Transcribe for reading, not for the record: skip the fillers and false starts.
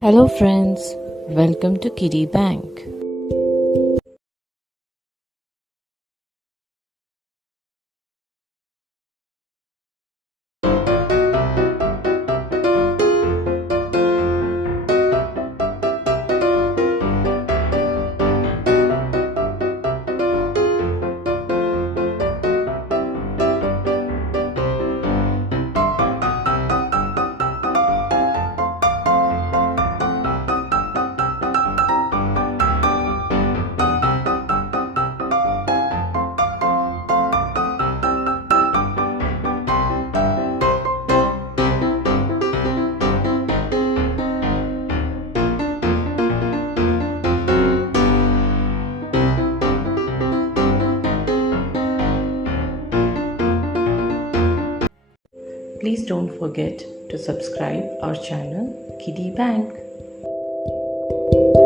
Hello friends, welcome to Kiddie Bank. Please don't forget to subscribe our channel Kiddie Bank.